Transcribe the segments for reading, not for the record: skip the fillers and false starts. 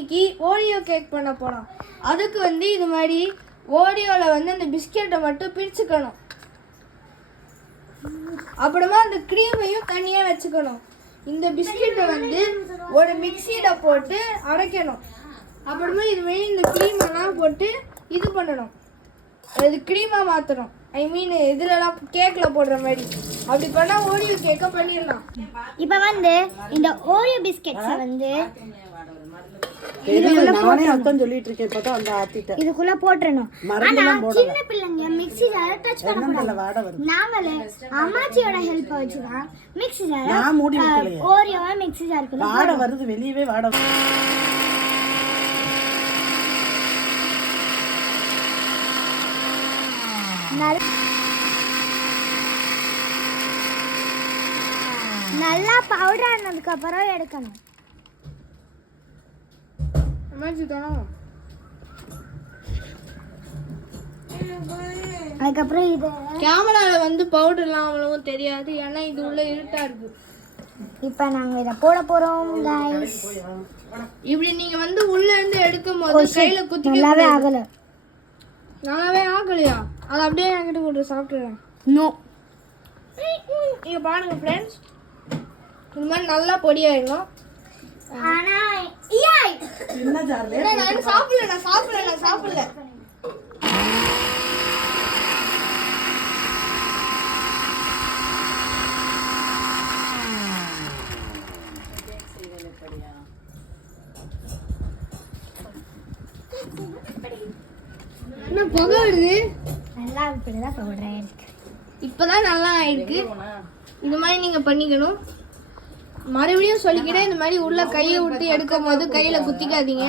இன்னைக்கு Oreo cake பண்ண போறோம். அதுக்கு வந்து இது மாதிரி ஓரியோல வந்து அந்த பிஸ்கெட்டை மட்டும் பிரிச்சுக்கணும். அப்புறமா அந்த க்ரீமையும் தனியாக வச்சுக்கணும். இந்த பிஸ்கெட்டை வந்து ஒரு மிக்சியில் போட்டு அரைக்கணும். அப்புறமா இது மாதிரி இந்த க்ரீமெல்லாம் போட்டு இது பண்ணணும். அது க்ரீமாக மாற்றணும். ஐ மீன் இதுலலாம் கேக்கில் போடுற மாதிரி. அப்படி பண்ணால் ஓரியோ கேக்கை பண்ணிடலாம். இப்போ வந்து இந்த ஓரியோ பிஸ்கெட்ஸை வந்து இதுக்குள்ள போட்டுறணும். சின்ன பிள்ளைங்க மிக்ஸி ஜாரை டச் பண்ணக்கூடாது. நாங்களே அம்மாச்சியோட ஹெல்ப் வச்சுதான் மிக்ஸி ஜாரை ஓரியோவா மிக்ஸி ஜாருக்குள்ள வாட வருது. வெளியவே வாட நல்லா பவுடர் ஆனதுக்கு அப்புறம் எடுக்கணும். அதுக்கப்புறம் இது கேமரால வந்து பவுடர்லாம் அவ்வளவும் தெரியாது, ஏன்னா இது உள்ள இருட்டா இருக்கு. இப்போ நாங்க இத போட போறோம் गाइस. இப்படி நீங்க வந்து உள்ள இருந்து எடுக்கும் போது கையில குத்திக்க நல்லாவே ஆகல. நல்லாவே ஆகலையா? அது அப்படியே என்கிட்ட கொண்டு சாப்பிட்டுறேன். நோ, இங்க பாருங்க फ्रेंड्स, இந்த மாதிரி நல்லா பொடியாயிடும். ஆனா ஏய் என்ன ஜார்ல நான் சாப்பிடல. என்ன புகை வருது? நல்லா இப்படிதான் பவுடர் இருக்கு. இப்பதான் நல்லா ஆயிருக்கு. இந்த மாதிரி நீங்க பண்ணிக்கணும். மறுபடியும் சொல்லிக்கிறேன், இந்த மாதிரி உள்ள கையை விட்டு எடுக்கும் போது கையில குத்திக்காதீங்க.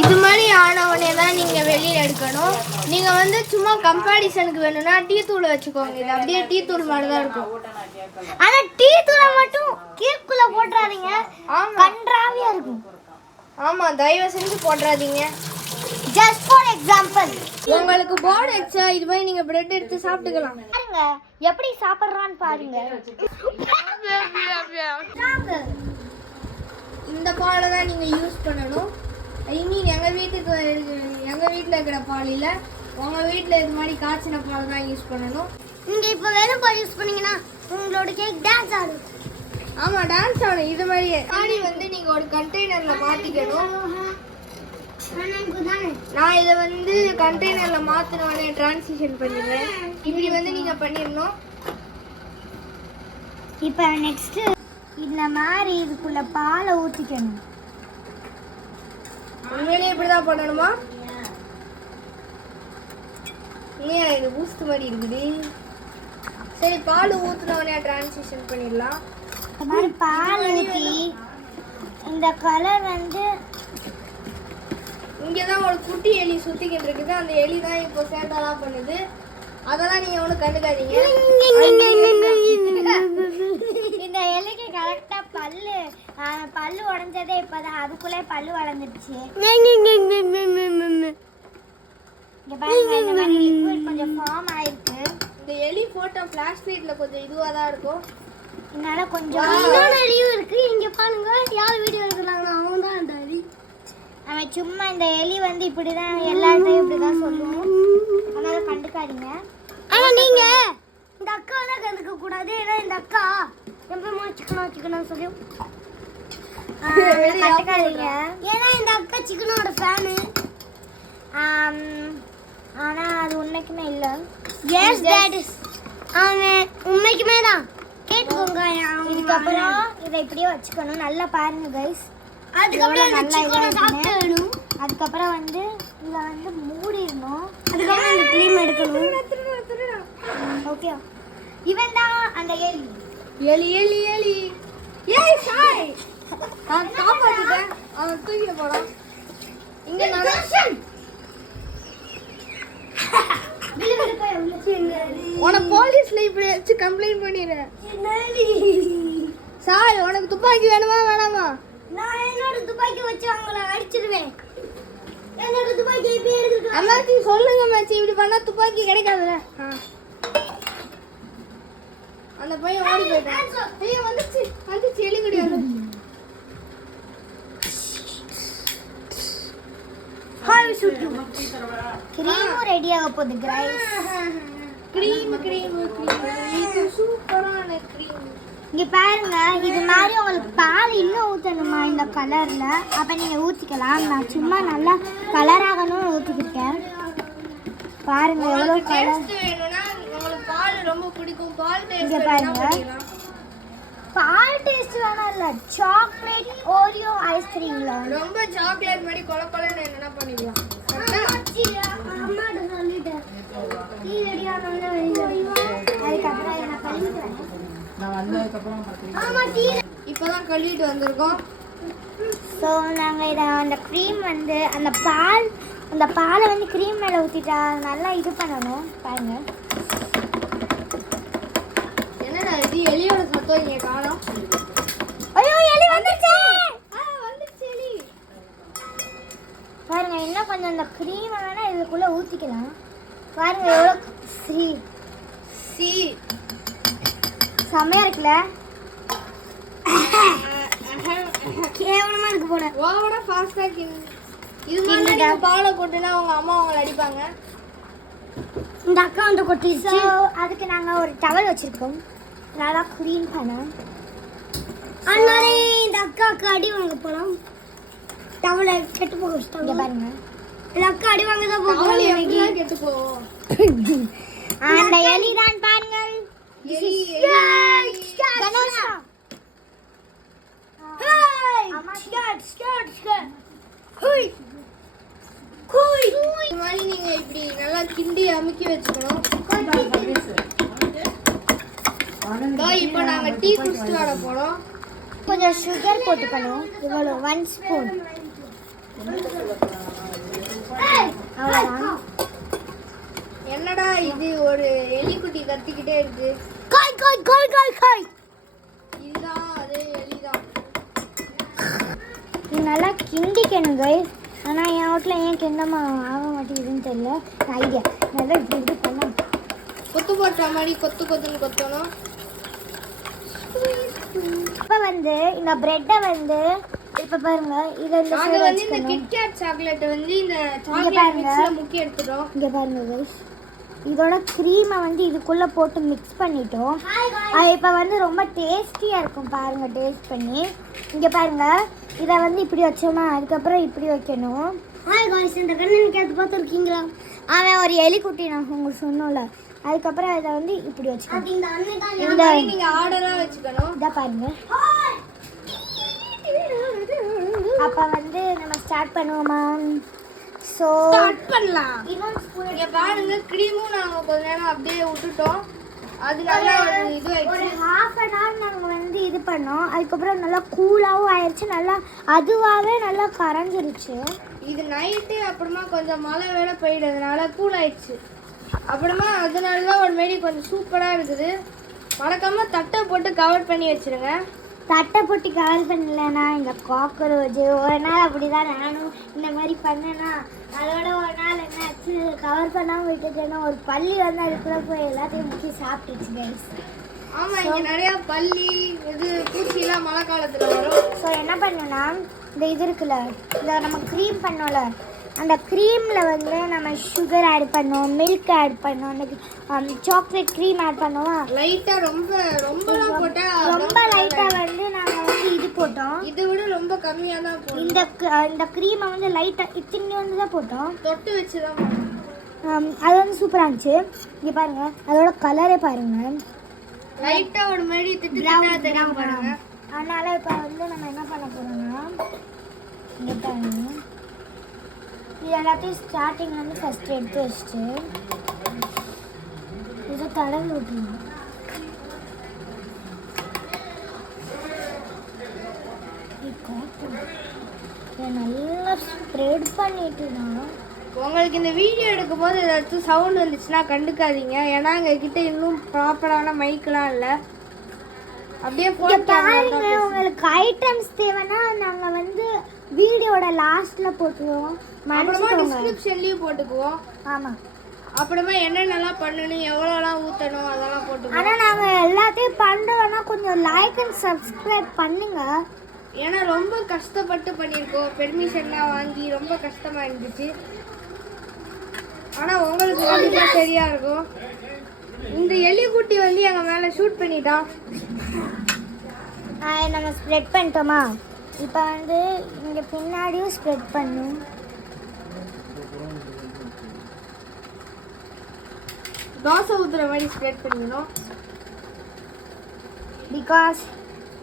இது மாதிரி ஆனவனே தான் நீங்க வெளியில எடுக்கணும். நீங்க வந்து சும்மா கம்பாரிசனுக்கு வேணும்னா டீ தூள் வச்சுக்கோங்க. இது அப்படியே டீ தூள் மாதிரி தான் இருக்கும். ஆனா டீ தூளை மட்டும் கேக்குள்ள போட்றாதீங்க, கன்றாவியா இருக்கும். ஆமா, தயவு செஞ்சு போட்றாதீங்க. ஜஸ்ட் ஃபார் எக்ஸாம்பிள், உங்களுக்கு போர்டு எக்ஸா இது மாதிரி நீங்க பிரெட் எடுத்து சாப்பிட்டுக்கலாம். பாருங்க எப்படி சாப்பிடுறான்னு பாருங்க. இந்த பாலை தான் நீங்க யூஸ் பண்ணணும். ஐ மீன் எங்க வீட்டில் இருக்கிற பால் இல்ல, உங்க வீட்டில் இது மாதிரி காய்ச்சின பால் தான் யூஸ் பண்ணணும். நீங்க இப்போ வெறும் பால் யூஸ் பண்ணீங்கன்னா உங்களோட கேக் டான்ஸ் ஆடும். ஆமா, டான்ஸ் ஆடும். இது மாதிரியே பாடி வந்து நீங்க ஒரு கண்டெய்னர்ல மாத்திக்கணும். நான் இதை வந்து கண்டெய்னர்ல மாத்தினோடனே டிரான்சிஷன் பண்ணிடுறேன். இப்படி வந்து நீங்க பண்ணிடணும். இப்போ நெக்ஸ்ட் இந்த மாதிரி இதுக்குள்ள பாலை ஊற்றிக்கணும். உண்மையிலே இப்படிதான் பண்ணணுமா? ஏன் இது பூஸ்ட் மாதிரி இருக்குது? சரி, பால் ஊற்றினோடனே டிரான்சிஷன் பண்ணிடலாம். இந்த மாதிரி பால் ஊற்றி இந்த கலர் வந்து இங்கதான் ஒரு குட்டி எலி சுத்திக்கிட்டு இருக்குது. அந்த எலி தான் இப்போ சேட்டாலாம் பண்ணுது. அதெல்லாம் நீங்க ஒன்றும் கண்டுக்காதீங்க. இந்த எலிக்கு கரெக்டா பல்லு உடஞ்சதே இப்பதான், அதுக்குள்ளே பல்லு வளர்ந்துடுச்சு. இங்க பாருங்க, இந்த மாதிரி லிக்விட் கொஞ்சம் ஃபார்ம் ஆயிருக்கு. இந்த எலி போட்டோ ஃபிளாஷ் லைட்ல கொஞ்சம் இதுவா தான் இருக்கும். இதனால கொஞ்சம் இன்னொரு எலியும் இருக்கு. இங்க பாருங்க, யார் வீடியோ எடுக்கிறாங்க அவங்க தான் அந்த எலி. நம்ம சும்மா இந்த எலி வந்து இப்படிதான் எல்லாத்தையும் இப்படிதான் சொல்லுவோம், அதனால கண்டுக்காதீங்க. ஆனா நீங்க இந்த அக்காவெல்லாம் கண்டுக்க கூடாது, ஏன்னா இந்த அக்கா எப்பவுமே சிக்கனும் சொல்லி கண்டுக்காதீங்க. ஏன்னா இந்த அக்கா சிக்கனோட ஃபேனு. ஆனா அது உண்மைக்குமே இல்ல. எஸ் தட் இஸ் உண்மைக்குமே தான். கேட்டுக்கோங்க. இதுக்கப்புறம் இதை இப்படியே வச்சுக்கணும். நல்லா பாருங்க கைஸ். அதுக்கப்புறம் வந்து இதை வந்து மூடிடணும். அதுக்கப்புறம் இந்த க்ரீம் எடுக்கணும். ஓகே, இவன் தான் அந்த எலி. எலி எலி எலி ஏய் சாய், நான் காப்பாத்திட்டேன். அவன் தூக்கிட்டு போறான். இங்க நான் உன போலீஸ்ல இப்படி வச்சு கம்ப்ளைண்ட் பண்ணிடுறேன். சாய், உனக்கு துப்பாக்கி வேணுமா வேணாமா? நான் என்னோட துப்பாக்கி வச்சு அவங்கள அடிச்சிடுவேன். என்னோட துப்பாக்கி இப்படி எடுத்துட்டு அம்மாச்சி சொல்லுங்க மச்சி, இப்படி பண்ணா துப்பாக்கி கிடைக்காதுல. அந்த பையன் ஓடி போயிட்டான். ஐயோ, வந்துச்சு எலி கிடையாது. கிரீமும் ரெடி ஆக போகுது கிரைஸ். க்ரீம் இது சூப்பரான க்ரீம். இங்க பாருங்க, இது மாதிரி உங்களுக்கு பால் இன்னும் ஊற்றணுமா இந்த கலர்ல, அப்ப நீங்க ஊத்திக்கலாம். நான் சும்மா நல்லா கலர் ஆகணும்னு ஊற்றிக்கிட்டேன். பாருங்க எவ்வளோ கலர். டேஸ்ட் வேணும்னா உங்களுக்கு பால் ரொம்ப பிடிக்கும், பால் இங்க டேஸ்ட் பாருங்க. பால் டேஸ்ட் வேணா இல்ல, சாக்லேட் ஓரியோ ஐஸ்கிரீம்ல ரொம்ப சாக்லேட் மாதிரி கொல கொலன்னு என்னன்னா பண்ணிடலாம். இப்பதான் கழுவிட்டு வந்திருக்கோம். ஸோ நாங்கள் இதை அந்த க்ரீம் வந்து அந்த பாலை வந்து க்ரீம் மேலே ஊற்றிட்டா நல்லா இது பண்ணணும். பாருங்க என்னடா இது எலியோட சத்தம் இங்க காணோம். ஐயோ எலி வந்துருச்சு. வந்துருச்சு எலி. பாருங்க இன்னும் கொஞ்சம் அந்த க்ரீமை வேணா இதுக்குள்ள ஊற்றிக்கலாம். பாருங்க எவ்வளோ சி செம்மையா இருக்குல்ல, கேவலமா இருக்கு போல. ஓவரா ஃபாஸ்டா இது மாதிரி நீங்க பாலை கொட்டுனா உங்க அம்மா உங்களை அடிப்பாங்க. இந்த அக்கா வந்து கொட்டிடுச்சு. அதுக்கு நாங்கள் ஒரு டவல் வச்சிருக்கோம், நல்லா க்ளீன் பண்ண. அதனால இந்த அக்காவுக்கு அடி வாங்க போகலாம். டவலை கெட்டு போக வச்சுட்டாங்க. பாருங்க இந்த அக்கா அடி வாங்க தான் காவலி போகலாம். எப்படிலாம் கெட்டு போவோம். அந்த எலி தான் பாருங்கள். எலி தனுஷா. அம்மா இந்த மாதிரி நீங்க இப்படி நல்லா கிண்டி அமுக்கி வச்சுக்கணும். இப்போ நாங்க டீ குடிச்சிட்டு வர போறோம். கொஞ்சம் சுகர் போட்டுக்கணும். இவ்வளோ 1 ஸ்பூன். அவ்வளோதான். என்னடா இது ஒரு எலிக்குட்டி கத்திக்கிட்டே இருக்கு. காய் காய் காய் காய் காய். இதுதான் அதே எலிதான். இது நல்லா கிண்டிக்கணும் கைஸ். ஆனால் என் வீட்டில் ஏன் கிண்டமா ஆக மாட்டேங்குதுன்னு தெரியல. ஐடியா நல்லா இப்படி பண்ணலாம். கொத்து போட்ட மாதிரி கொத்து கொத்துன்னு கொத்தணும். இப்போ வந்து இந்த பிரெட்டை வந்து இப்போ பாருங்க இதை நாங்க வந்து இந்த கிட்கேட் சாக்லேட் வந்து இந்த சாக்லேட் மிக்ஸ்ல முக்கி எடுத்துட்டோம். இங்கே பாருங்க கைஸ், இதோட க்ரீமை வந்து இதுக்குள்ளே போட்டு மிக்ஸ் பண்ணிட்டோம். அது இப்போ வந்து ரொம்ப டேஸ்டியாக இருக்கும். பாருங்க டேஸ்ட் பண்ணி. இங்கே பாருங்க இதை வந்து இப்படி வச்சோமா, அதுக்கப்புறம் இப்படி வைக்கணும். ஹாய் காய்ஸ், இந்த கண்ணன் கேட்டு பார்த்துருக்கீங்களா? அவன் ஒரு எலிக்குட்டி நான் உங்களுக்கு சொன்னோம்ல. அதுக்கப்புறம் இதை வந்து இப்படி வச்சுக்கணும். இந்த நீங்க ஆர்டரா வச்சுக்கணும். இதை பாருங்க. அப்போ வந்து நம்ம ஸ்டார்ட் பண்ணுவோமா? ஸோ ஸ்டார்ட் பண்ணலாம். இன்னொரு ஸ்பூன் இங்க பாருங்க க்ரீமும் நாங்க கொஞ்ச நேரம் அப்படியே விட்டுட்டோம். அது நல்லா ஒரு இது ஒரு ஆயிடுச்சு. half an hour நாங்கள் வந்து இது பண்ணோம். அதுக்கப்புறம் நல்லா கூலாகவும் ஆயிடுச்சு. நல்லா அதுவாகவே நல்லா கரைஞ்சிருச்சு. இது நைட்டு அப்புறமா கொஞ்சம் மழை வேற போயிடுறதுனால கூல் ஆயிடுச்சு. அப்புறமா அதனால தான் ஒரு மாரி கொஞ்சம் சூப்பராக இருக்குது. மறக்காம தட்டை போட்டு கவர் பண்ணி வச்சிருங்க. தட்டை போட்டு கவர் பண்ணலன்னா இந்த காக்ரோச் ஒரு நாள் அப்படி தான் நானும் இந்த மாதிரி பண்ணேன்னா, அதோட ஒரு நாள் என்னாச்சு, கவர் பண்ணாமல் விட்டுட்டேன்னா ஒரு பள்ளி வந்து அதுக்குள்ளே போய் எல்லாத்தையும் முக்கி சாப்பிட்டுச்சு கைஸ். ஆமா, இங்க நிறைய பல்லி இது பூச்சிலாம் மழை காலத்துல வரும். ஸோ என்ன பண்ணோன்னா, இந்த இது இருக்குல்ல, இந்த நம்ம க்ரீம் பண்ணோம்ல, அந்த க்ரீமில் வந்து நம்ம சுகர் ஆட் பண்ணோம், மில்க் ஆட் பண்ணோம், அந்த சாக்லேட் க்ரீம் ஆட் பண்ணுவோம். லைட்டா ரொம்பலாம் போட்டா ரொம்ப லைட்டாக வந்து நாங்கள் வந்து இது போட்டோம். இதை விட ரொம்ப கம்மியா தான் போடும். இந்த க்ரீமை வந்து லைட்டாக இத்தினி வந்து தான் போட்டோம். தொட்டு வச்சுதான் அது வந்து சூப்பராக இருந்துச்சு. இங்கே பாருங்க அதோட கலரே பாருங்க, லைட்டா ஒரு மாதிரி திட்டு தெரியும் பாருங்க. அதனால இப்போ வந்து நம்ம என்ன பண்ண போறோம்னா, இங்கே பாருங்க இது எல்லாத்தையும் ஸ்டார்டிங் வந்து ஃபர்ஸ்ட் எடுத்து வச்சுட்டு இதை தடவி விட்டுருங்க. இதை நல்லா ஸ்ப்ரெட் பண்ணிட்டுனா, உங்களுக்கு இந்த வீடியோ எடுக்கும்போது ஏதாச்சும் சவுண்ட் வந்துச்சுன்னா கண்டுக்காதீங்க. ஏன்னா எங்ககிட்ட இன்னும் ப்ராப்பரான மைக்கெலாம் இல்லை. அப்படியே போன் பாருங்க. உங்களுக்கு ஐட்டம்ஸ் தேவைன்னா நாங்கள் வந்து வீடியோட லாஸ்ட்ல போட்டுருவோம், அப்புறமா டிஸ்கிரிப்ஷன்லயும் போட்டுக்குவோம். ஆமாம். அப்புறமா என்னென்னலாம் பண்ணணும், எவ்வளோலாம் ஊற்றணும் அதெல்லாம் போட்டுக்குவோம். ஆனால் நாங்கள் எல்லாத்தையும் பண்ணுறோன்னா கொஞ்சம் லைக் அண்ட் சப்ஸ்கிரைப் பண்ணுங்க. ஏன்னா ரொம்ப கஷ்டப்பட்டு பண்ணியிருக்கோம். பெர்மிஷன்லாம் வாங்கி ரொம்ப கஷ்டமாக இருந்துச்சு. ஆனா உங்களுக்கு கண்டிப்பா சரியா இருக்கும். இந்த எலி குட்டி வந்து எங்க மேல ஷூட் பண்ணிட்டான். நம்ம ஸ்ப்ரெட் பண்ணிட்டோமா? இப்போ வந்து இங்கே பின்னாடியும் ஸ்ப்ரெட் பண்ணும். தோசை ஊத்துற மாதிரி ஸ்ப்ரெட் பண்ணிக்கணும். பிகாஸ்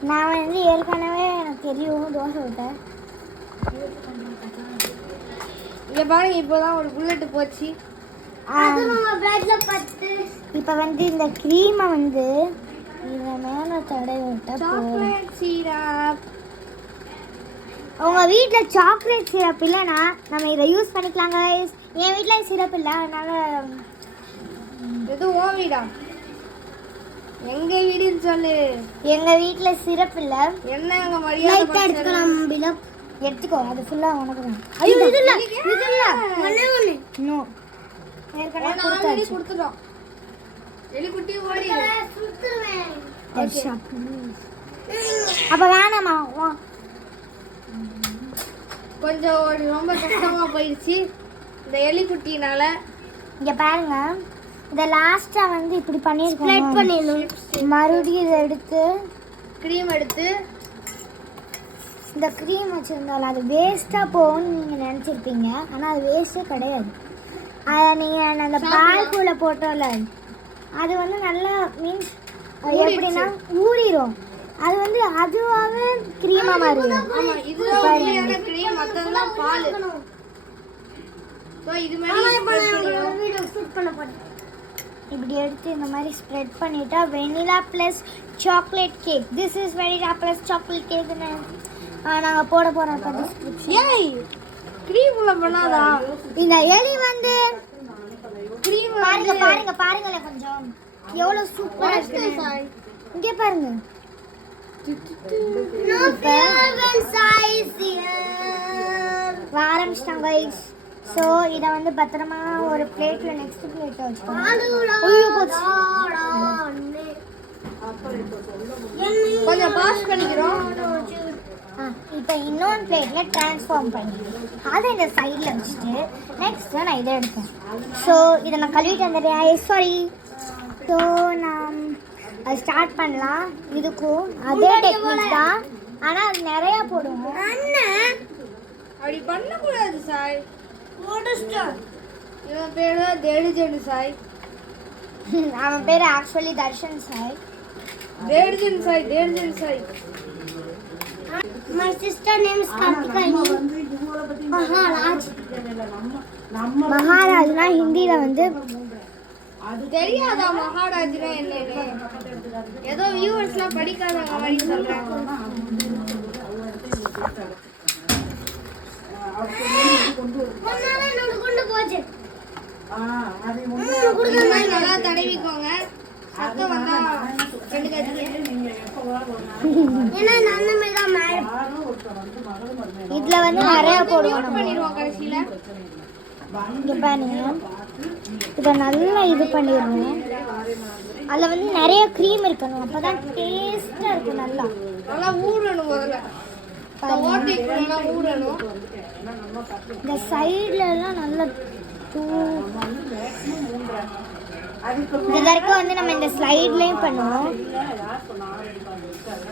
நான் வந்து ஏற்கனவே எனக்கு தெரியும் தோசை ஊற்ற. இங்க பாருங்க, இப்போதான் ஒரு புல்லட் போச்சு. இப்போ வந்து இந்த க்ரீமை வந்து இதை மேலே தடவி விட்டா சாக்லேட் சீரப். உங்கள் வீட்டில் சாக்லேட் சிரப் இல்லைன்னா நம்ம இதை யூஸ் பண்ணிக்கலாம் guys. என் வீட்டில் சிரப் இல்லை, அதனால் இது உன் வீடா? எங்க வீடுன்னு சொல்லு. எங்கள் வீட்டில் சிரப் இல்லை. என்ன அங்க மரியாதை எடுத்துக்கலாம். எடுத்துக்கோ, அது ஃபுல்லாக உனக்கு தான். ஐயோ இது இல்லை, இது இல்லை. நோ, ஏற்கனவே கொடுத்துட்டோம். எலிக்குட்டி ஓடி. அப்போ வேணாமா? கொஞ்சம் ரொம்ப கஷ்டமா போயிடுச்சு இந்த எலிக்குட்டினால. இங்கே பாருங்க, இதை லாஸ்ட்டாக வந்து இப்படி பண்ணியிருக்கோம். மறுபடியும் இதை எடுத்து க்ரீம் எடுத்து இந்த க்ரீம் வச்சுருந்தாலும் அது வேஸ்ட்டாக போகும்னு நீங்கள் நினச்சிருப்பீங்க. ஆனால் அது வேஸ்ட்டே கிடையாது. அதை நீங்கள் அந்த பால்குள்ளே போட்டோம்ல, அது வந்து நல்லா மீன்ஸ் எப்படின்னா ஊறிடும். அது வந்து அதுவாகவே க்ரீமாக மாறிடும். க்ரீம் மற்றதெல்லாம் பால். இது மாதிரி இப்படி எடுத்து இந்த மாதிரி ஸ்ப்ரெட் பண்ணிட்டா vanilla plus chocolate cake. This is vanilla plus chocolate கேக்னு நாங்கள் போட போகிறோம். இப்போ டிஸ்கிரிப்ஷன். ஏய், க்ரீம் உள்ள பண்ணாதா? இந்த எலி வந்து க்ரீம் பாருங்க பாருங்க பாருங்களேன், கொஞ்சம் எவ்வளோ சூப்பராக இருக்கு. இங்கே பாருங்க. ஆரம்பிச்சிட்டாங்க கைஸ். ஸோ இதை வந்து பத்திரமா ஒரு பிளேட்டில் நெக்ஸ்ட் பிளேட்டில் வச்சுக்கோங்க. கொஞ்சம் பாஸ் பண்ணிக்கிறோம். இப்போ இன்னொன்று பிளேட்டில் ட்ரான்ஸ்ஃபார்ம் பண்ணி அதை இந்த சைடில் வச்சுட்டு நெக்ஸ்ட் நான் இதை எடுப்பேன். ஸோ இதை நான் கழுவிட்டு வந்துடுறேன். சாரி. ஸோ நான் அது ஸ்டார்ட் பண்ணலாம். இதுக்கும் அதே டெக்னிக் தான், ஆனால் அது நிறையா போடுவோம். அப்படி பண்ணக்கூடாது சாய். இவன் பேர் தான் தேடுஜெண்டு சாய். அவன் பேர் ஆக்சுவலி தர்ஷன் சாய். தேடுஜெண்டு சாய், தேடுஜெண்டு Sai. My sister name is Kartika. மகாராஜ்னா ஹிந்தியில வந்து தெரியாதா மகாராஜ்னா என்னன்னு? ஏதோ வியூவர்ஸ்லாம் படிக்காதவங்க மாதிரி சொல்றாங்க. நல்லா தடவிக்கோங்க. சத்தம் வந்தா இதுல வந்து நிறைய போடுவோம். பண்ணிடுவோம் கடைசியில. இங்க பாருங்க, இதை நல்லா இது பண்ணிடுவோம். அதில் வந்து நிறைய க்ரீம் இருக்கணும், அப்பதான் டேஸ்டா இருக்கும். நல்லா நல்லா ஊறணும். முதல்ல நல்லா ஊறணும். இந்த சைட்ல எல்லாம் நல்லா இது வரைக்கும் வந்து நம்ம இந்த ஸ்லைட்லயும் பண்ணுவோம்.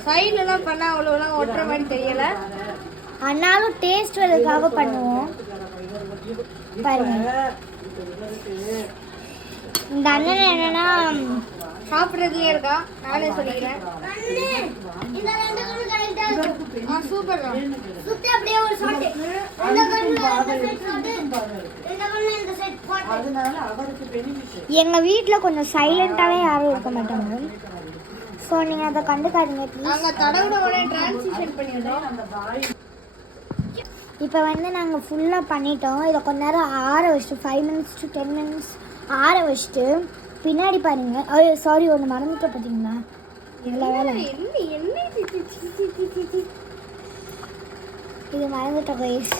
சைடுல எல்லாம் பண்ணா அவ்வளவுலாம் ஒட்டுற மாதிரி தெரியல. ஆனாலும் டேஸ்ட் வரதுக்காக பண்ணுவோம். பாருங்க, இந்த அண்ணன் என்னன்னா சாப்பிட்றதுலயே இருக்கா. நானே சொல்லிக்கிறேன். சூப்பர் தான். எங்க வீட்டில் கொஞ்சம் சைலண்டாவே யாரும் இருக்க மாட்டாங்க. ஸோ நீங்க அதை கண்டுக்காதீங்க ப்ளீஸ். நாங்க தடவுட உடனே டிரான்சிஷன் பண்ணிடுறோம். இப்போ வந்து நாங்கள் ஃபுல்லாக பண்ணிட்டோம். இதை கொஞ்ச நேரம் ஆற வச்சுட்டு 5 minutes to 10 minutes ஆற வச்சுட்டு பின்னாடி பாருங்க. ஐயோ சாரி, ஒன்று மறந்துட்டு பார்த்தீங்களா? இதில் வேலை இது மறந்துட்டோம் கைஸ்.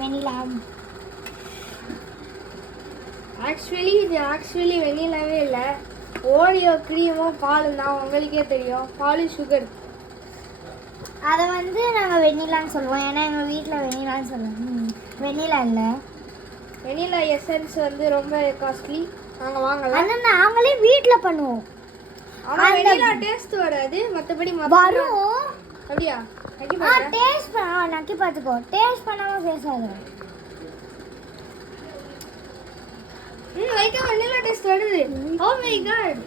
வெனிலா ஆக்சுவலி வெனிலாவே இல்லை, ஓரியோ க்ரீமும் பாலும் தான். உங்களுக்கே தெரியும், பாலு சுகர். அதை வந்து நாங்கள் வெண்ணிலான்னு சொல்லுவோம். ஏன்னா எங்கள் வீட்டில் வெண்ணிலான்னு சொல்லுவோம். வெண்ணிலா இல்லை, வெனிலா எசன்ஸ் வந்து ரொம்ப காஸ்ட்லி, நாங்கள் வாங்கலாம். ஆனால் நாங்களே வீட்டில் பண்ணுவோம். ஆனால் வெனிலா டேஸ்ட் வராது, மற்றபடி வரும். அப்படியா? டேஸ்ட் நக்கி பார்த்துக்கோ, டேஸ்ட் பண்ணாமல் பேசாது. லைட்டா வெனிலா டேஸ்ட் வருது. ஓ மை காட்,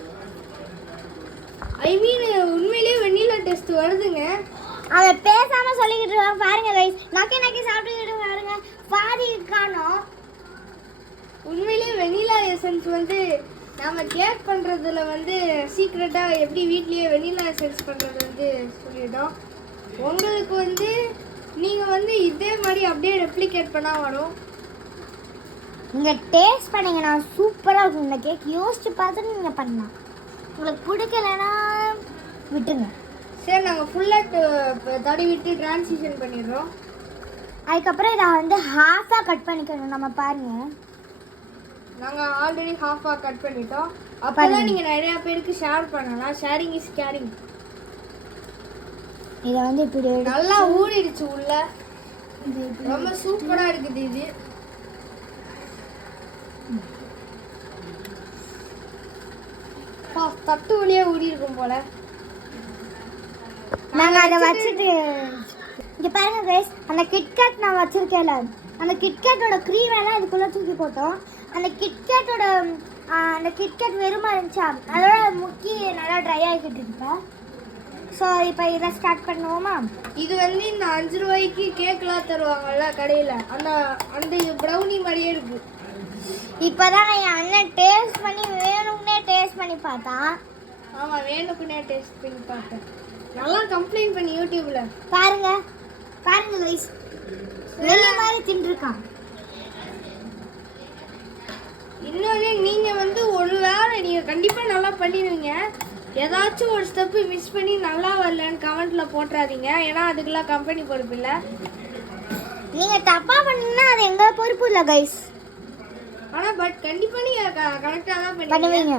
ஐ மீன் உண்மையிலேயே வெனிலா டேஸ்ட் வருதுங்க. அவன் பேசாம சொல்லிக்கிட்டு இருக்கான் பாருங்க கைஸ். நக்கி நக்கி சாப்பிட்டுக்கிட்டு பாருங்க, பாதி காணோம். உண்மையிலேயே வெனிலா எசன்ஸ் வந்து நம்ம கேக் பண்றதுல வந்து சீக்ரெட்டா எப்படி வீட்லயே வெனிலா எசன்ஸ் பண்றது வந்து சொல்லிட்டோம். உங்களுக்கு வந்து நீங்க வந்து இதே மாதிரி அப்படியே ரெப்ளிகேட் பண்ணா வரும். நீங்க டேஸ்ட் பண்ணீங்கன்னா சூப்பரா இருக்கும் இந்த கேக். யோசிச்சு பார்த்துட்டு நீங்க பண்ணலாம். உங்களுக்கு பிடிக்கலன்னா விட்டுங்க. சரி, நாங்கள் ஃபுல்லாக தடவிட்டு டிரான்சிஷன் பண்ணிடுறோம். அதுக்கப்புறம் இதை வந்து ஹாஃபாக கட் பண்ணிக்கணும். நம்ம பாருங்க, நாங்கள் ஆல்ரெடி ஹாஃபாக கட் பண்ணிட்டோம். அப்போ தான் நீங்கள் நிறையா பேருக்கு ஷேர் பண்ணலாம். Sharing is caring. இதை வந்து இப்படி நல்லா ஊறிடுச்சு உள்ள, ரொம்ப சூப்பராக இருக்குது இது. தட்டு வழியா ஊறி இருக்கும் போல. நாங்கள் அதை வச்சுட்டு இங்கே பாருங்க கைஸ், அந்த கிட்கேட் நான் வச்சுருக்கேன்ல, அந்த கிட்கேட்டோட க்ரீம் எல்லாம் இதுக்குள்ளே தூக்கி போட்டோம். அந்த கிட்கேட் வெறுமா இருந்துச்சா, அதோட முக்கி நல்லா ட்ரை ஆகிக்கிட்டு இருப்பேன். ஸோ இப்போ இதை ஸ்டார்ட் பண்ணுவோமா? இது வந்து இந்த 5 ரூபாய்க்கு கேக்லாம் தருவாங்கல்ல கடையில், அந்த ப்ரௌனி மாதிரியே இருக்கு. இப்போதான் என் அண்ணன் டேஸ்ட் பண்ணி வேணும்னே டேஸ்ட் பண்ணி பார்த்தான். ஆமாம், வேணுக்குன்னே டேஸ்ட் பண்ணி பார்த்தேன். நல்லா கம்ப்ளைண்ட் பண்ணி யூடியூப்ல. பாருங்க பாருங்க கைஸ், வெளிய மாதிரி தின்றுருக்கான். இன்னொன்று, நீங்கள் வந்து ஒரு வேளை நீங்கள் கண்டிப்பாக நல்லா பண்ணிடுவீங்க. ஏதாச்சும் ஒரு ஸ்டெப்பு மிஸ் பண்ணி நல்லா வரலன்னு கமெண்ட்டில் போட்டுறாதீங்க. ஏன்னா அதுக்கெல்லாம் கம்பெனி பொறுப்பு இல்லை. நீங்கள் தப்பாக பண்ணீங்கன்னா அது எங்கள் பொறுப்பு இல்லை கைஸ். ஆனால் பட் கண்டிப்பாக நீங்கள் கரெக்டாக தான் பண்ணுவீங்க.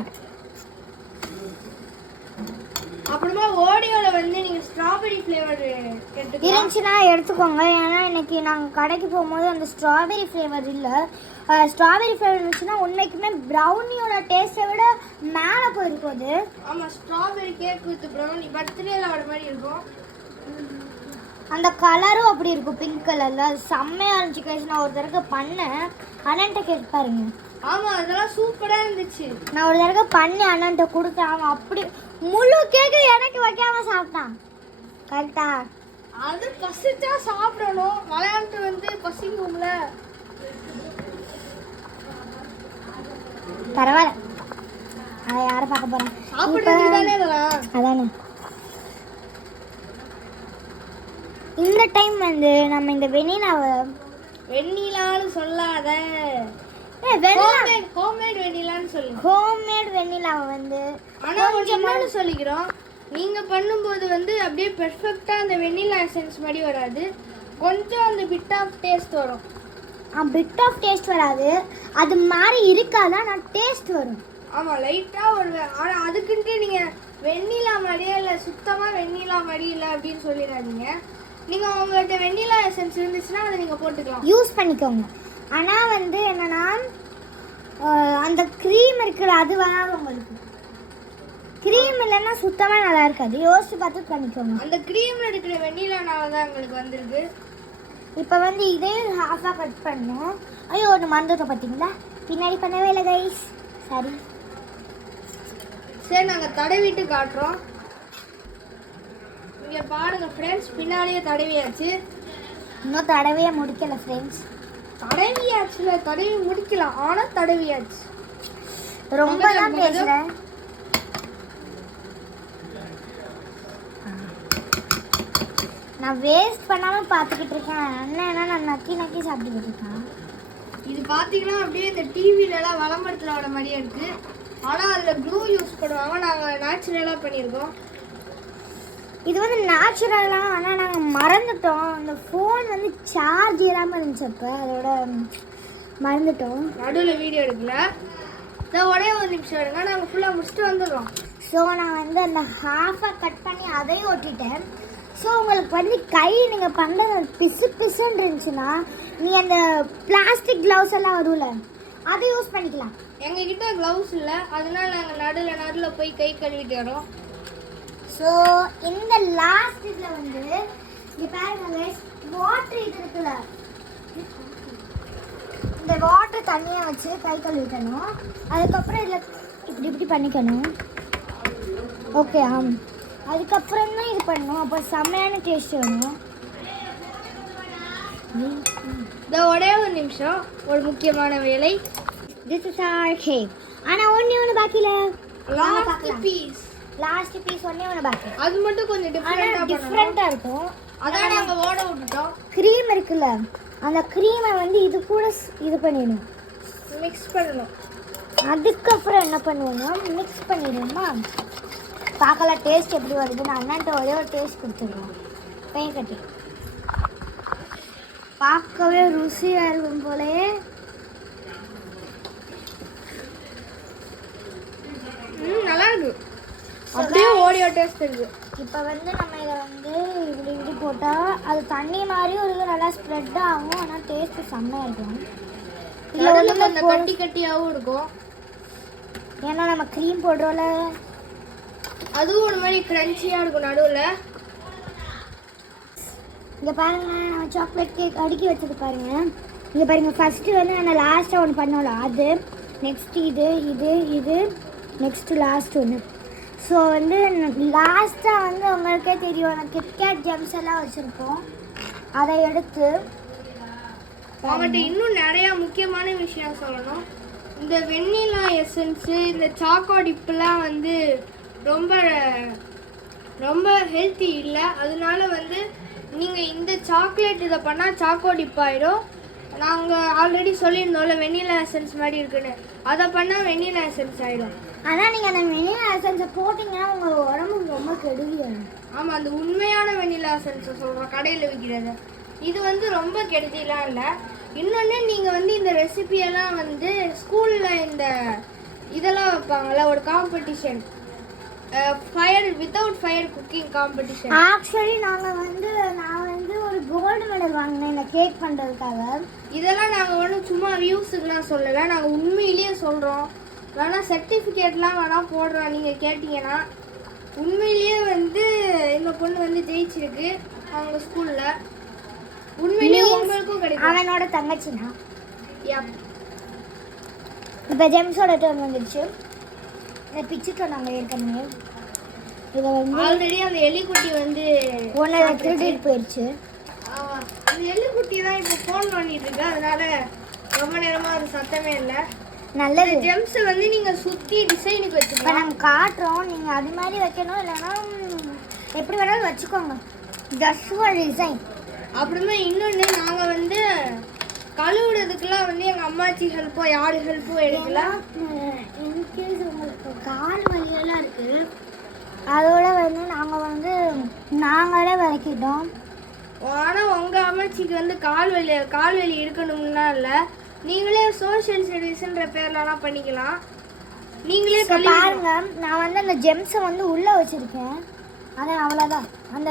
அப்புறமா ஓடியோவில் வந்து நீங்கள் ஸ்ட்ராபெரி ஃப்ளேவர் இருந்துச்சுன்னா எடுத்துக்கோங்க. ஏன்னா இன்னைக்கு நாங்கள் கடைக்கு போகும்போது அந்த ஸ்ட்ராபெரி ஃப்ளேவர் இல்லை. ஸ்ட்ராபெரி ஃப்ளேவர் இருந்துச்சுன்னா உண்மைக்குமே ப்ரௌனியோட டேஸ்ட்டை விட மேலே போயிருக்கும் அது. ஆமாம், ஸ்ட்ராபெரி கேக் வித் ப்ரௌனி பர்த்டேல வர மாதிரி இருக்கும். அந்த கலரும் அப்படி இருக்கும், பிங்க் கலரில். அது செம்மையாக இருந்துச்சு கைஸ். நான் ஒரு தடவை பண்ணேன், அண்ணன்ட்ட கேட்டு பாருங்க. ஆமாம், அதெல்லாம் சூப்பராக இருந்துச்சு. நான் ஒரு தடவை பண்ணி அண்ணன்ட்ட கொடுத்தேன். அவன் அப்படி முழு கேக்கு எனக்கு வைக்காம சாப்பிட்டான். கரெக்டா? அது பசிச்சா சாப்பிடணும். விளையாண்டு வந்து பசிக்கும்ல. பரவாயில்ல, அதை யாரை பார்க்க போறேன்? சாப்பிடுறது தானே இதெல்லாம். அதானே. இந்த டைம் வந்து நம்ம இந்த வெண்ணிலான்னு சொல்லாத, ஹோம்மேட் வெண்ணிலான்னு சொல்லு. ஹோம்மேட் வெண்ணிலாவை வந்து ஆனால் கொஞ்சமானு சொல்லிக்கிறோம். நீங்கள் பண்ணும்போது வந்து அப்படியே பெர்ஃபெக்டாக அந்த வெண்ணிலா எசன்ஸ் மாதிரி வராது, கொஞ்சம் அந்த பிட் ஆஃப் டேஸ்ட் வரும். பிட் ஆஃப் டேஸ்ட் வராது, அது மாதிரி இருக்காதா, நான் டேஸ்ட் வரும். ஆமாம், லைட்டாக ஒரு. ஆனால் அதுக்குன்ட்டு நீங்கள் வெண்ணிலா மாதிரியே இல்லை, சுத்தமாக வெண்ணிலா மாதிரி இல்லை அப்படின்னு சொல்லிடாதீங்க. நீங்கள் உங்கள்கிட்ட வெண்ணிலா எசன்ஸ் இருந்துச்சுன்னா அதை நீங்கள் போட்டுக்கலாம், யூஸ் பண்ணிக்கோங்க. ஆனால் வந்து என்னன்னா அந்த க்ரீம் இருக்குல்ல, அது வராது உங்களுக்கு. க்ரீம் இல்லைன்னா சுத்தமாக நல்லா இருக்காது. யோசிச்சு பார்த்து பண்ணிக்கோங்க. அந்த க்ரீமில் இருக்கிற வெண்ணிலானால தான் எங்களுக்கு வந்திருக்கு. இப்போ வந்து இதே ஹாஃபாக கட் பண்ணோம். ஐயோ, ஒன்று மறந்துட்டோம் பார்த்தீங்களா, பின்னாடி பண்ணவே இல்லை கைஸ். சரி சரி, நாங்கள் தடவிட்டு காட்டுறோம். இங்கே பாருங்கள் ஃப்ரெண்ட்ஸ், பின்னாடியே தடவியாச்சு. இன்னும் தடவையே முடிக்கலை ஃப்ரெண்ட்ஸ். தடவியாச்சுல, தடவி முடிக்கலாம், ஆனால் தடவியாச்சு. ரொம்ப தான் பேசுகிறேன். நான் வேஸ்ட் பண்ணாமல் பார்த்துக்கிட்டு இருக்கேன். அண்ணன் நான் நக்கி நக்கி சாப்பிட்டுக்கிட்டு இருக்கேன். இது பார்த்தீங்கன்னா அப்படியே இந்த டிவிலலாம் விளம்பரத்தில் வர மாதிரியே இருக்குது. ஆனால் அதில் க்ளூ யூஸ் பண்ணுவாங்க, நாங்கள் நேச்சுரலாக பண்ணியிருக்கோம். இது வந்து நேச்சுரலாக, ஆனால் நாங்கள் மறந்துட்டோம். அந்த ஃபோன் வந்து சார்ஜ் இல்லாமல் இருந்துச்சு, அப்போ அதோட மறந்துட்டோம். நடுவில் வீடியோ எடுக்கல. நான் ஒரே ஒரு நிமிஷம் எடுங்க, நாங்கள் ஃபுல்லாக முடிச்சுட்டு வந்துடுறோம். ஸோ நான் வந்து அந்த ஹாஃபாக கட் பண்ணி அதையும் ஒட்டிட்டேன். ஸோ ஸோ உங்களுக்கு வந்து கை நீங்கள் பண்ணுறது பிசு பிசுன்னு இருந்துச்சுன்னா நீ அந்த பிளாஸ்டிக் க்ளவுஸ் எல்லாம் வரும்ல அதை யூஸ் பண்ணிக்கலாம். எங்ககிட்ட க்ளவுஸ் இல்லை, அதனால நாங்கள் நடுவில் போய் கை கழுவிட்டு வரோம். ஸோ இந்த லாஸ்ட் இதில் வந்து இங்கே பாருங்க வாட்டர் இது இருக்குல்ல, இந்த வாட்டர் தண்ணியாக வச்சு கை கழுவிக்கணும். அதுக்கப்புறம் இதில் இப்படி பண்ணிக்கணும். ஓகே அதுக்கப்புறம் தான் இது பண்ணணும். அப்போ செம்மையான டேஸ்ட் வரும். இந்த ஒரே ஒரு நிமிஷம், ஒரு முக்கியமான வேலை. This is our cake. ஆனால் ஒன்று பாக்கில லாஸ்ட் பீஸ் ஒன்று பாக்கி. அது மட்டும் கொஞ்சம் டிஃப்ரெண்ட்டாக இருக்கும். அதான் நாங்கள் ஓட விட்டுட்டோம். க்ரீம் இருக்குல்ல, அந்த க்ரீமை வந்து இது கூட இது பண்ணிடணும், மிக்ஸ் பண்ணணும். அதுக்கப்புறம் என்ன பண்ணுவோம்னா மிக்ஸ் பண்ணிடுவோமா. பார்க்கலாம் டேஸ்ட் எப்படி வருது. நான் அண்ணாட்ட ஒரே ஒரு டேஸ்ட் கொடுத்துருவோம். பையன் கட்டி பார்க்கவே ருசியாக இருக்கும் போலயே. நல்லா இருக்கு, அப்படியே ஓடியோ டேஸ்ட் இருக்கு. இப்போ வந்து நம்ம இதை வந்து இப்படி போட்டால் அது தண்ணி மாதிரி ஒரு இது நல்லா ஸ்ப்ரெட் ஆகும். ஆனால் டேஸ்ட்டு செம்மையாக இருக்கும். இதில் வந்து கட்டி கட்டியாகவும் இருக்கும், ஏன்னா நம்ம க்ரீம் போடுறோம்ல. அதுவும் ஒரு மாதிரி க்ரன்ச்சியாக இருக்கும் நடுவில். இங்கே பாருங்கள், நம்ம சாக்லேட் கேக் அடுக்கி வச்சது பாருங்கள். இங்கே பாருங்கள், ஃபஸ்ட்டு வந்து நம்ம லாஸ்ட்டாக ஒன்று பண்ணோம்ல அது, நெக்ஸ்ட் இது நெக்ஸ்ட்டு லாஸ்ட் ஒன்று. ஸோ வந்து லாஸ்ட்டாக வந்து உங்களுக்கே தெரியும், நான் கிட்கேட் ஜெம்ஸ் எல்லாம் வச்சுருப்போம். அதை எடுத்து அவங்கள்ட்ட இன்னும் நிறையா முக்கியமான விஷயம் சொல்லணும். இந்த வெண்ணிலா எசன்ஸு, இந்த சாக்கோ டிப்பெலாம் வந்து ரொம்ப ரொம்ப ஹெல்த்தி இல்லை. அதனால வந்து நீங்கள் இந்த சாக்லேட் இதை பண்ணால் சாக்கோ டிப் ஆகிடும். நாங்கள் ஆல்ரெடி சொல்லியிருந்தோம்ல வெண்ணிலா எசன்ஸ் மாதிரி இருக்குன்னு, அதை பண்ணால் வெண்ணிலா எசன்ஸ் ஆகிடும். ஆனால் நீங்கள் அந்த வெண்ணிலா எசன்ஸை போட்டிங்கன்னா உங்கள் உடம்புக்கு ரொம்ப கெடுதியாகும். ஆமாம், அந்த உண்மையான வெண்ணிலா எசன்ஸை சொல்கிறோம் கடையில் விற்கிறது. இது வந்து ரொம்ப கெடுதிலாம் இல்லை. இன்னொன்று நீங்கள் வந்து இந்த ரெசிபியெல்லாம் வந்து ஸ்கூலில் இந்த இதெல்லாம் வைப்பாங்கள்ல, ஒரு competition, without fire cooking competition. Actually நான் வந்து ஒரு கோல்டு மெடல் வாங்கினேன் இந்த கேக் பண்ணுறதுக்காக. இதெல்லாம் நாங்கள் ஒன்றும் சும்மா வியூஸுக்கெலாம் சொல்லலை, நாங்கள் உண்மையிலேயே சொல்கிறோம். வேணால் சர்டிஃபிகேட்லாம் வேணால் போடுறோம், நீங்கள் கேட்டிங்கன்னா. உண்மையிலேயே வந்து எங்கள் பொண்ணு வந்து ஜெயிச்சிருக்கு அவங்க ஸ்கூலில். உண்மையிலேயே உங்களுக்கும் கிடைக்கும். அவனோட தங்கச்சினா இப்போ ஜெம்ஸோட டர்ன் வந்துடுச்சு. இந்த பிச்சுட்டோம் நாங்கள் ஏற்கனவே. இதை வந்து ஆல்ரெடி அந்த எலிக்குட்டி வந்து ஒன்றை திருடிட்டு போயிடுச்சு. அந்த எலிக்குட்டி தான் இப்போ ஃபோன் பண்ணிட்டு இருக்கு, அதனால ரொம்ப நேரமாக அது சத்தமே இல்லை. நல்லது. ஜெம்ஸை வந்து நீங்கள் சுற்றி டிசைனுக்கு இப்போ வச்சுக்கலாம். நாங்கள் காட்டுறோம், நீங்கள் அது மாதிரி வைக்கணும், இல்லைன்னா எப்படி வேணாலும் வச்சுக்கோங்க. Just for design. அப்புறமா இன்னொன்று, நாங்கள் வந்து கழுவுறதுக்குலாம் வந்து எங்கள் அம்மாச்சி ஹெல்ப்போ யார் ஹெல்ப்போ எடுக்கலாம். இன்கேஸ் உங்களுக்கு கால் வலியெல்லாம் இருக்குது, அதோட வந்து நாங்களே விளக்கிட்டோம். ஆனால் உங்கள் அம்மாச்சிக்கு வந்து கால் வலி இருக்கணும்னா இல்லை, நீங்களே சோஷியல் சர்வீஸ்ன்ற பேர்லலாம் பண்ணிக்கலாம். நீங்களே பாருங்க, நான் வந்து அந்த ஜெம்ஸை வந்து உள்ளே வச்சுருக்கேன். அதான் அவ்வளோதான். அந்த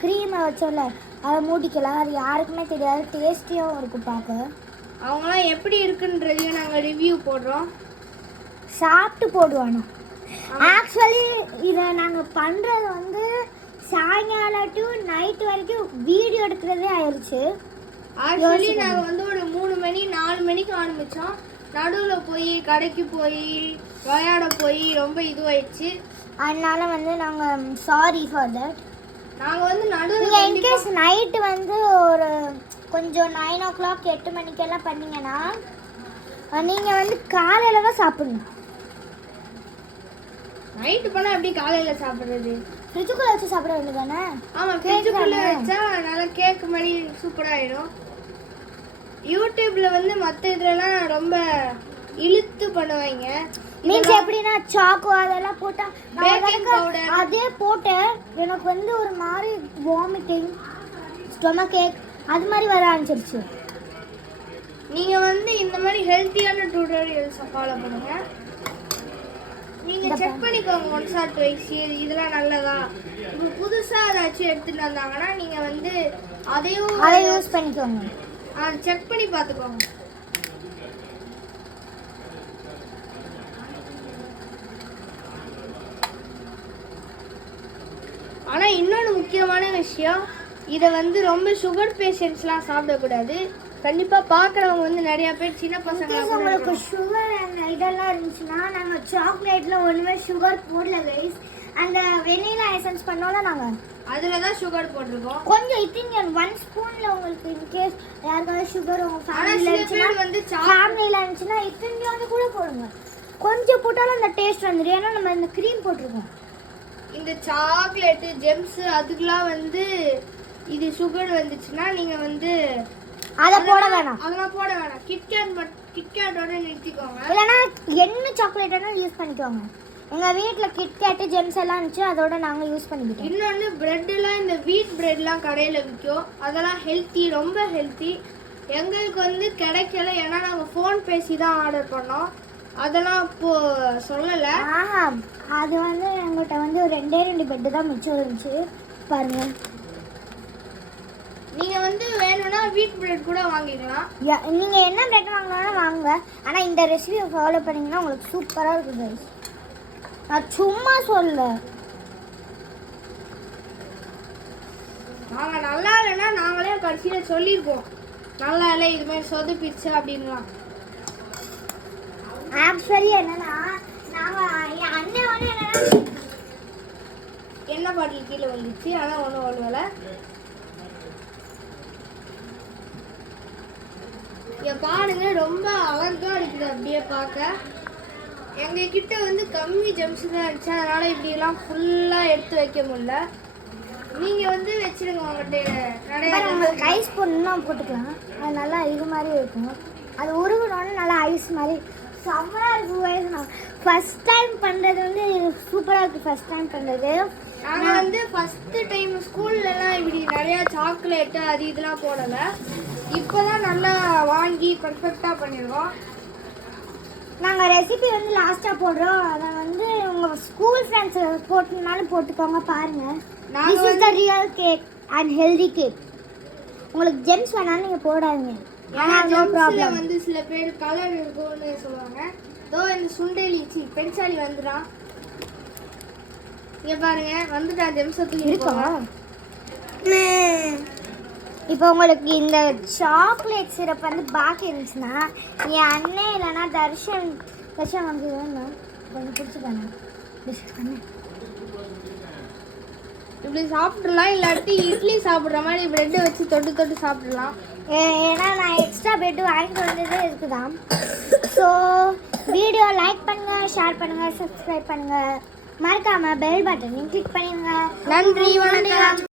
க்ரீமை வச்சோம்ல அதை மூடிக்கலாம். அது யாருக்குமே தெரியாது, டேஸ்டியாகவும் இருக்கும் பார்க்க. அவங்களாம் எப்படி இருக்குன்றதையும் நாங்கள் ரிவ்யூ போடுறோம், சாப்பிட்டு போடுவானோ. ஆக்சுவலி இதை நாங்கள் பண்ணுறது வந்து சாயங்காலம் டு நைட்டு வரைக்கும் வீடியோ எடுக்கிறதே ஆயிடுச்சு. ஆக்சுவலி நாங்கள் வந்து ஒரு 3 மணி 4 மணிக்கு ஆரம்பித்தோம். நடுவில் போய் கடைக்கு போய் விளையாட போய் ரொம்ப இதுவாயிடுச்சு. அதனால வந்து நாங்கள் சாரி ஃபார் தட். நாங்கள் வந்து நடுவில் இன்கேஸ் நைட்டு வந்து ஒரு கொஞ்சம் 9 o'clock 8 மணிக்கெல்லாம் பண்ணிங்கன்னா நீங்கள் வந்து காலையில் தான் சாப்பிடணும். நைட்டு பண்ணால் எப்படி காலையில் சாப்பிட்றது? ஃப்ரிட்ஜுக்குள்ளே வச்சு சாப்பிட வேண்டியது தானே? ஆமாம், ஃப்ரிட்ஜுக்குள்ளே வச்சா நல்லா கேக் மாதிரி சூப்பராகிடும். யூடியூப்பில் வந்து மற்ற இதுலலாம் ரொம்ப இழுத்து பண்ணுவாங்க. மீன்ஸ் எப்படின்னா சாக்கோ அதெல்லாம் போட்டால் பேக்கிங் பவுடர் அதே போட்டு எனக்கு வந்து ஒரு மாதிரி வாமிட்டிங், ஸ்டொமக் ஏக் அது மாதிரி வர ஆரம்பிச்சிருச்சு. நீங்கள் வந்து இந்த மாதிரி ஹெல்த்தியான டியூட்டோரியல்ஸை ஃபாலோ பண்ணுங்கள். நீங்க செக் பண்ணிக்கோங்க ஒன்ஸ் ஆர் ட்வைஸ் இதெல்லாம் நல்லதா. இப்போ புதுசா ஏதாச்சும் எடுத்துட்டு வந்தாங்கன்னா நீங்க வந்து அதையும் அதை யூஸ் பண்ணிக்கோங்க. அதை செக் பண்ணி பார்த்துக்கோங்க. ஆனா இன்னொன்று முக்கியமான விஷயம், இதை வந்து ரொம்ப சுகர் பேஷண்ட்ஸ்லாம் சாப்பிடக்கூடாது. கண்டிப்பா பார்க்குறவங்க வந்து நிறைய பேர் சின்ன பசங்க உங்களுக்கு சுகர் அந்த இதெல்லாம் இருந்துச்சுன்னா நாங்கள் சாக்லேட்டில் ஒன்றுமே சுகர் போடல கைஸ். அந்த வெண்ணிலா எசன்ஸ் பண்ணோம்ல நாங்கள் அதில் தான் சுகர் போட்டிருக்கோம். கொஞ்சம் இத்திங்க 1 ஸ்பூனில் உங்களுக்கு இன்கேஸ் யாருக்காவது சுகர் உங்கள் ஃபேமிலியில் இருந்துச்சுன்னா இத்திங்க கூட போடுங்க. கொஞ்சம் போட்டாலும் அந்த டேஸ்ட் வந்துடும். ஏன்னா நம்ம இந்த க்ரீம் போட்டிருக்கோம். இந்த சாக்லேட்டு ஜெம்ஸு அதுக்கெலாம் வந்து இது சுகர் வந்துச்சுன்னா நீங்கள் வந்து அதை போட வேணாம். அதெல்லாம் போட வேணாம். கிட்கேட்டோட நிறுத்திக்கோங்க. இல்லைன்னா என்ன சாக்லேட்டோட யூஸ் பண்ணிக்கோங்க. எங்கள் வீட்டில் கிட்கேட்டு ஜெம்ஸ் எல்லாம் இருந்துச்சு, அதோட நாங்கள் யூஸ் பண்ணிக்கிட்டோம். இன்னொன்று பிரெட்டெல்லாம் இந்த வீட் பிரெட்லாம் கடையில் விற்கும். அதெல்லாம் ஹெல்த்தி, ரொம்ப ஹெல்த்தி. எங்களுக்கு வந்து கிடைக்கல, ஏன்னா நாங்கள் ஃபோன் பேசி தான் ஆர்டர் பண்ணோம். அதெல்லாம் இப்போது சொல்லலை. அது வந்து எங்கள்கிட்ட வந்து 2 பெட்டு தான் மிச்சம் இருந்துச்சு பாருங்கள். நீங்கள் வந்து வேணும்னா வீட் பிரெட் கூட வாங்கிக்கலாம். நீங்கள் என்ன பிரெட் வாங்கினாலும் வாங்குங்க. ஆனால் இந்த ரெசிபியை ஃபாலோ பண்ணிங்கன்னா உங்களுக்கு சூப்பராக இருக்குது கைஸ். நான் சும்மா சொல்ல. நாங்கள் நல்லா இல்லைன்னா நாங்களே கடைசியில் சொல்லியிருக்கோம் நல்லா இல்லை இது மாதிரி சொதப்பிடுச்சு அப்படின்லாம். ஆக்சுவலி என்னன்னா நாங்கள் என் அண்ணன் வந்து என்னன்னா என்ன பாட்டில் கீழே வந்துச்சு. ஆனால் ஒன்றும் ஒன்றும் இங்கே பாருங்க, ரொம்ப அழகா இருக்குது அப்படியே பார்க்க. எங்ககிட்ட வந்து கம்மி ஜெம்ஸ் தான் இருந்துச்சு, அதனால இப்படிலாம் ஃபுல்லாக எடுத்து வைக்க முடியல. நீங்கள் வந்து வச்சிருங்க உங்கள்கிட்ட நிறைய. உங்களுக்கு ஐஸ் போடணும்னா போட்டுக்கலாம். அது நல்லா இது மாதிரி இருக்கும். அது உருகணும்னு நல்லா ஐஸ் மாதிரி செம்மையாக இருக்கும். ஃபர்ஸ்ட் டைம் பண்ணுறது வந்து சூப்பராக இருக்குது. ஃபர்ஸ்ட் டைம் பண்ணுறது நாங்கள் வந்து ஃபஸ்ட்டு டைம் ஸ்கூல்லலாம் இப்படி நிறையா சாக்லேட்டு அது இதெல்லாம் போடலை. இப்போ தான் நல்லா வாங்கி பர்ஃபெக்டாக பண்ணியிருக்கோம். நாங்கள் ரெசிபி வந்து லாஸ்ட்டாக போடுறோம். அதை வந்து உங்கள் ஸ்கூல் ஃப்ரெண்ட்ஸ் போட்டுனாலும் போட்டுக்கோங்க. பாருங்கள், this is the real cake and healthy cake. உங்களுக்கு ஜெம்ஸ் வேணாலும் நீங்கள் போடாதீங்க. ஆனால் நோ ப்ராப்ளம். வந்து சில பேர் கலர் இருக்கும்னு சொல்லுவாங்க. தோ இந்த சுண்டலி பென்சாலி வந்துடும். இங்கே பாருங்க வந்துட்டா ஜெம்ஸத்துக்கு இருக்கோம். இப்போ உங்களுக்கு இந்த சாக்லேட் சிரப் வந்து பாக்கி இருந்துச்சுன்னா என் அண்ணன் இல்லைன்னா தர்ஷன் வந்து வேணும் கொஞ்சம் பிடிச்சிக்காங்க. இப்படி சாப்பிட்றலாம், இல்லாட்டி இட்லி சாப்பிட்ற மாதிரி ப்ரெட்டை வச்சு தொட்டு தொட்டு சாப்பிட்றலாம். ஏன்னா நான் எக்ஸ்ட்ரா பெட்டு வாங்கிட்டு வந்ததே இருக்குதான். ஸோ வீடியோ லைக் பண்ணுங்கள், ஷேர் பண்ணுங்கள், சப்ஸ்கிரைப் பண்ணுங்கள். மறக்காமல் பெல் பட்டனையும் கிளிக் பண்ணிடுங்க. நன்றி, வணக்கம்.